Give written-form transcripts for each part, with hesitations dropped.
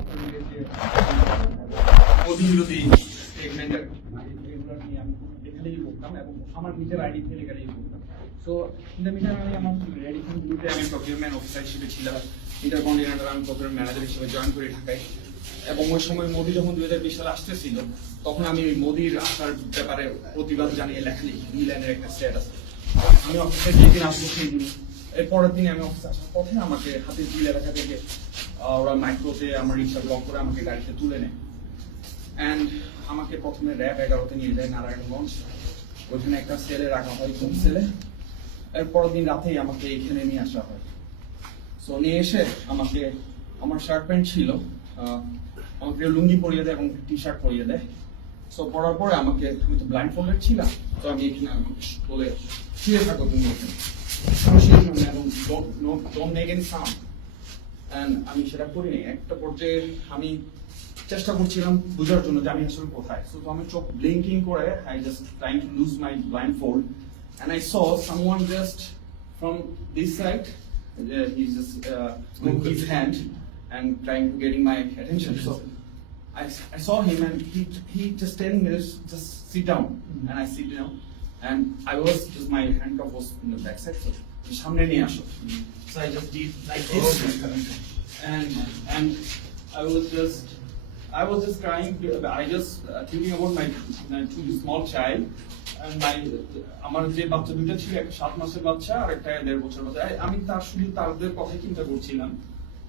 আপনাদের যে মোদি বিরোধী স্টেটমেন্টের এগুলো নিয়ে আমি এখানেই করতাম এবং আমার নিজের আইডি থেকে এখানেই করতাম। সো ইন দ্য মিটার আমি আমার রেডিফোন গ্রুপে আমি প্রকিউরমেন্ট অফিসার হিসেবে ছিলাম, ইন্টারকন্টিনেন্টাল আমি প্রকিউরমেন্ট ম্যানেজার হিসেবে জয়েন করি ঢাকায়। এবং ওই সময় মোদি যখন 2020 সালে আসতেছিল তখন আমি মোদির আসার ব্যাপারে প্রতিবাদ জানিয়ে লেখা লিখি, লাইনের একটা স্ট্যাটাস। আমি অফিসে যেদিন আসবো সেই দিন, এর পরের দিনে আমি অফিসে আসার পথে আমাকে হাতে ঝিল এলাকা থেকে ওরা মাইক্রোতে আমার রিক্সা ব্লক করে আমাকে গাড়িতে তুলে নেয়। অ্যান্ড আমাকে প্রথমে র্যাব 11-তে নিয়ে যায় নারায়ণগঞ্জ, ওইখানে একটা সেলে রাখা হয়, কোন সেলে। এর পরের দিন রাতেই আমাকে এখানে নিয়ে আসা হয়। সো নিয়ে এসে আমাকে আমার শার্ট প্যান্ট ছিল, আমাকে লুঙ্গি পরিয়ে দেয় এবং টি শার্ট পরিয়ে দেয়। সো পরার পরে আমাকে, আমি তো ব্লাইন্ড ফোল্ডেড ছিলাম, তো আমি এখানে বলে শুয়ে থাকো তুমি এখানে, এবং don't make any sound. And আমি সেটা করিনি। একটা পর্যায়ে আমি চেষ্টা করছিলাম বোঝার জন্য যে আমি আসলে কোথায়। সো আমি চোখ ব্লিঙ্কিং করে I just trying to lose my blindfold and I saw someone just from this side, he's just moved his hand and trying to getting my attention. So I saw him and he just telling me just sit down, and I sit down and I was just, my handcuff was in the back side, so samne niye asho. So I just did like this, and I was just crying. I just thinking about my two small child and my আমার যে বাচ্চা দুটো ছিল, একটা 7 মাসের বাচ্চা আর একটা 1.5 বছর বাচ্চা। আমি তার শুধু তাদের কথা চিন্তা করছিলাম,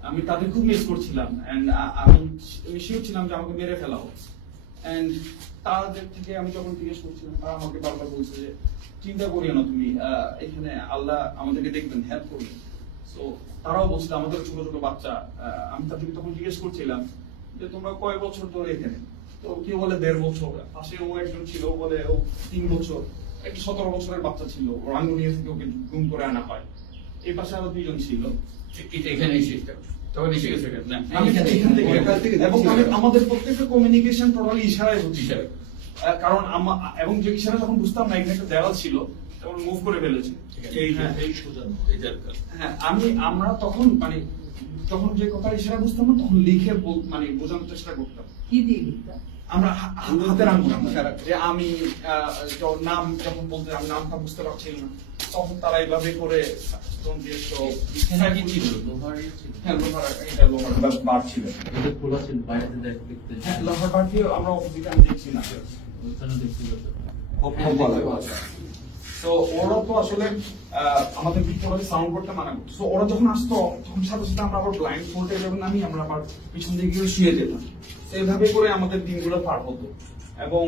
আমি তাদের খুব মিস করছিলাম এন্ড আমি শিওর ছিলাম যে আমাকে মেরে ফেলা হবে। এন্ড তাদের থেকে আমি যখন জিজ্ঞেস করছিলাম, তারা আমাকে বারবার বলছে যে চিন্তা করিও না তুমি, এখানে আল্লাহ আমাদেরকে দেখবেন, হেল্প করবেন। সো তারাও বলছিল, আমাদের ছোট ছোট বাচ্চা। আমি তাদেরকে তখন জিজ্ঞেস করছিলাম যে তোমরা কয় বছর ধরে এখানে? তো কেউ বলে 1.5 বছর, পাশে ও একজন ছিল বলে ও 3 বছর, একটা 17 বছরের বাচ্চা ছিল, রাঙ্গুনিয়া থেকে ওকে গুম করে আনা হয়। এই পাশে আরো 2 জন ছিল। এখানে এসে তখন এসে গেছে না, এবং আমাদের প্রত্যেকটা কমিউনিকেশন টোটালি ইশারায় হচ্ছে, কারণ এবং যে ইশারা যখন বুঝতাম না এখানে একটা দেওয়াল ছিল তখন মুভ করে ফেলেছে। হ্যাঁ, আমরা তখন মানে যখন যে কথা ইশারা বুঝতাম না তখন লিখে মানে বোঝানোর চেষ্টা করতাম। কি দিয়ে লিখতাম? আমরা হাতের আঙ্গুল যে আমি নাম যখন বলতে আমি নামটা বুঝতে পারছিলাম না, তখন তারা এইভাবে করে লোহার বার ছিল, লোহার বার দিয়ে আমরা অপোজিটে আমি দেখছি না। তো ওরা তো আসলে আমাদের ভিতরে সাউন্ড করতে মানা করতো। তো ওরা যখন আসতো তখন সাথে সাথে আমরা আবার ব্লাইন্ড ফোল্ডে যখন আমরা আবার পিছন দিকে গিয়ে শুয়ে যেতাম। এইভাবে করে আমাদের দিনগুলো পার হতো। এবং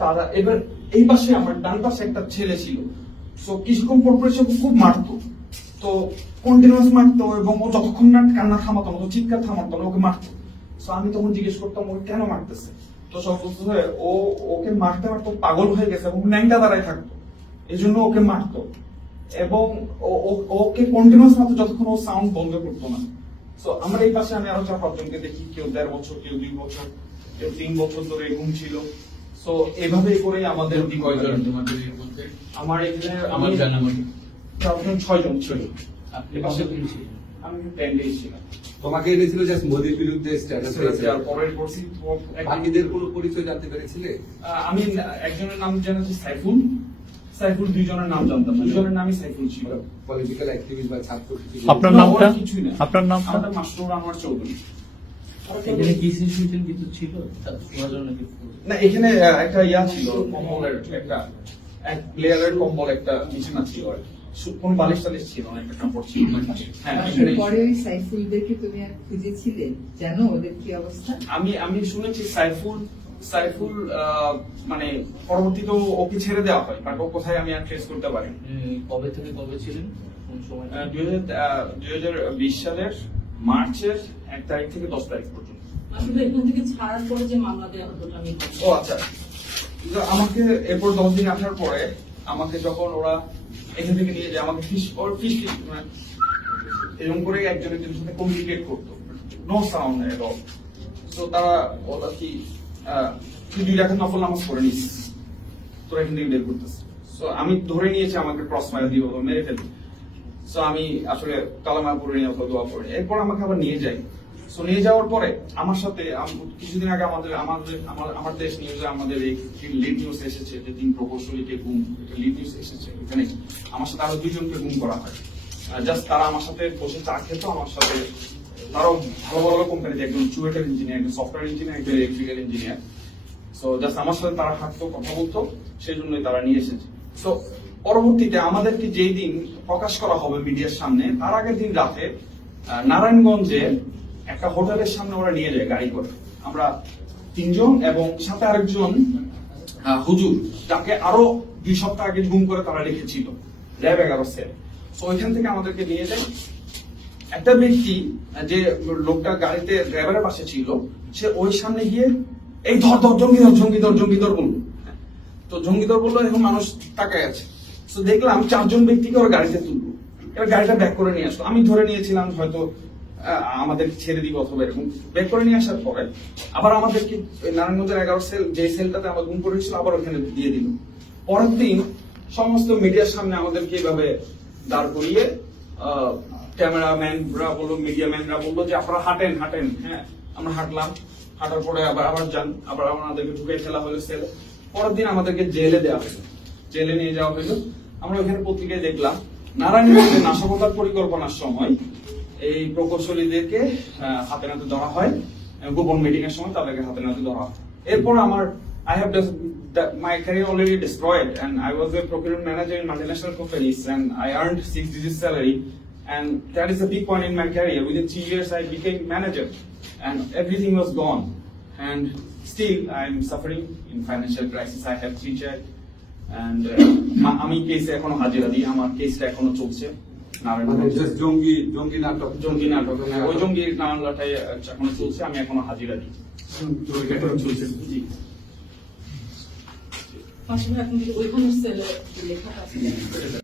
তারা এবার এই পাশে আমার ডান পাশে একটা ছেলে ছিল, তো কিছুক্ষণ পর পর সে খুব মারতো, তো কন্টিনিউয়াস মারতো এবং ও যতক্ষণ না কান্না থামাতো না, চিৎকার থামাতো না, ওকে মারতো। তো আমি তখন জিজ্ঞেস করতাম ওকে কেন মারতেছে, তো সব বলতো ও ওকে মারতে মারতো পাগল হয়ে গেছে এবং ন্যাংটা দাঁড়ায় থাকতো, এই জন্য ওকে মারতো। এবং ওকে কন্টিনিউয়াস মারতো যতক্ষণ ও সাউন্ড বন্ধ করতো না। তো আমার এই পাশে আমি আরো 4-5 জনকে দেখি, কেউ 1.5 বছর, কেউ 2 বছর, কেউ 3 বছর ধরে ঘুম ছিল। তো এভাবেই করে আমাদের আমার এখানে আমি 6 জন ছিল। আমি ব্যান্ডে ছিলাম। তোমাকে এনেছিল জাস্ট মোদির বিরুদ্ধে স্ট্যাটাস আর পরের পরছি বাকিদের কোনো পরিচয় জানতে পেরেছিলে? আমি একজনের নাম জানছি সাইফুল, 2 জনের নাম জানতাম না, 2 জনের নামই সাইফুল ছিল। পলিটিক্যাল অ্যাক্টিভিস্ট বা ছাত্র? আপনার নামটা? কিছুই না। আপনার নামটা? আমাদের মাসরুর আনোয়ার চৌধুরী। এখানে কি সিচুয়েশন কিছু ছিল না, এখানে একটা ইয়া ছিল, কম্বলের একটা এক প্লেয়ারের কম্বল, একটা বিছানা ছিল, আর কোন বালিশ টালিশ ছিল না, একটা কাপড় ছিল। হ্যাঁ, পরে ওই সাইফুলদেরকে তুমি আর খুঁজেছিলে? জানো ওদের কি অবস্থা? আমি শুনেছি সাইফুল মানে পরবর্তীতে ওকে ছেড়ে দেওয়া হয়, বাট ও কোথায় আমি আর ট্রেস করতে পারি। কবে থেকে কবে ছিলেন, কোন সময়? 2020 সালের মার্চের 1 তারিখ থেকে 10 তারিখ পর্যন্ত। আসলে এখান থেকে ছাড়ার পরে যে মামলা দেওয়া হতো আমি। ও আচ্ছা, আমাকে এরপর 10 দিন আসার পরে আমাকে যখন ওরা এখান থেকে নিয়ে যায়, আমাকে ফিশ এরকম করে একজনের সাথে কমিউনিকেট করতো, no sound at all. So তারা বলা কি তুই 2 রাকাত নফল নামাজ পড়ে নিস, তোরা এখান থেকে বের করতেছে। সো আমি ধরে নিয়েছি আমাকে ক্রস মারা দিব, মেরে ফেলবে। সো আমি আসলে কালামা পড়ে নিয়ে দোয়া পড়ে, এরপর আমাকে আবার নিয়ে যাই সো নিয়ে যাওয়ার পরে আমার সাথে কিছুদিন আগে আমার দেশ নিউজে আমাদের এই লিড নিউজ এসেছে যে 3 প্রকৌশলীকে গুম, লিড নিউজ এসেছে। এখানে আমার সাথে আরো 2 জনকে গুম করা হয়। জাস্ট তারা আমার সাথে বসে চা খেত, আমার সাথে তারাও ভালো ভালো কোম্পানিতে, একজন চুয়েটার ইঞ্জিনিয়ার, একজন সফটওয়্যার ইঞ্জিনিয়ার, একজন ইলেকট্রিক্যাল ইঞ্জিনিয়ার। সো জাস্ট আমার সাথে তারা হাঁটতো, কথা বলতো, সেই জন্যই তারা নিয়ে এসেছে। সো পরবর্তীতে আমাদেরকে যেই দিন প্রকাশ করা হবে মিডিয়ার সামনে, তার আগের দিন রাতে নারায়ণগঞ্জে একটা হোটেলের সামনে ওরা নিয়ে যায় গাড়ি করে। আমরা 3 জন এবং সাথে আরেকজন হুজুর, যাকে আরো 2 সপ্তাহ আগে গুম করে তারা রেখেছিল র্যাব 11 সেল। তো ওইখান থেকে আমাদেরকে নিয়ে যায়। একটা ব্যক্তি, যে লোকটা গাড়িতে ড্রাইভারের পাশে ছিল, সে ওই সামনে গিয়ে এই ধর ধর জঙ্গিধর বললো। তো জঙ্গিধর বললো, এখন মানুষ তাকায় আছে। তো দেখলাম 4 জন ব্যক্তিকে ওরা গাড়িতে তুললো, এবার গাড়িটা ব্যাক করে নিয়ে আসলো। আমি ধরে নিয়েছিলাম হয়তো আমাদের ছেড়ে দিব অথবা এরকম। ব্যাক করে নিয়ে আসার পরে আবার আমাদেরকে নারায়ণগঞ্জের 11 সেল, যে সেলটাতে আমার গুম করেছিল, আবার ওখানে দিয়ে দিল। পরের দিন সমস্ত মিডিয়ার সামনে আমাদেরকে এইভাবে দাঁড় করিয়ে ক্যামেরাম্যানরা বললো, মিডিয়া ম্যানরা বললো যে আপনারা হাঁটেন। হ্যাঁ, আমরা হাঁটলাম। হাঁটার পরে আবার যান, আবার আমাদেরকে ঢুকে ফেলা হলো সেলে। পরের দিন আমাদেরকে জেলে দেওয়া হলো, জেলে নিয়ে যাওয়া হলো। আমরা ওখানে পত্রিকায় দেখলাম নারায়ণগঞ্জে নাশকতার পরিকল্পনার সময় এই প্রকৌশলীদেরকে হাতে নাতে ধরা হয়, গোপন মিটিং এর সময় তাদেরকে হাতে নাতে ধরা হয়। এরপর আমার my career already destroyed, and I was a procurement manager in multinational companies, and I earned 6-digit salary, and that is a big point in my career. Within 3 years, I became manager, and everything was gone. And still, I'm suffering in financial crisis. I have 3 children, and আমি কেসে এখনো হাজিরা দিই, আমার কেসটা এখনো চলছে। মানে just জঙ্গি নাটক। হ্যাঁ, ওই জঙ্গি মামলাটাই এখনো চলছে, আমি এখনো হাজিরা দিই। জি। পাশাপাশি এখন ওইখানে সেলে লেখা আছে।